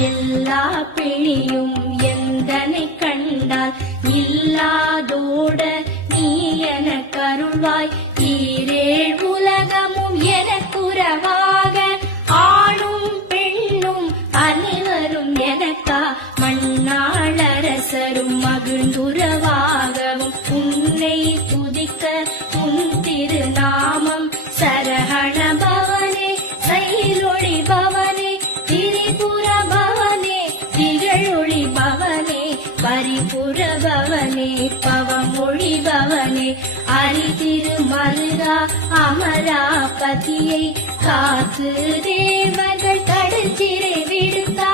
எல்லா பிணியும் எந்தனை கண்டால் இல்லாதோட நீ என கருள்வாய். ஈரேழ் உலகமும் எனக்குறவாக ஆணும் பெண்ணும் அனைவரும் எனக்கா மண்ணாளரசரும் மகிழ்ந்துறவாகவும் உன்னை துதிக்க உன் திருநாமம் சரஹண பவனே சைலொளி பவனே திரிபுர பவனே திகழொளி பவனே பரிபுர பவனே பவமொழி பவனே அரிதிருமருகா அமராபதியை காத்து தேவர்கள் கடல் சிறை விடுத்தார்.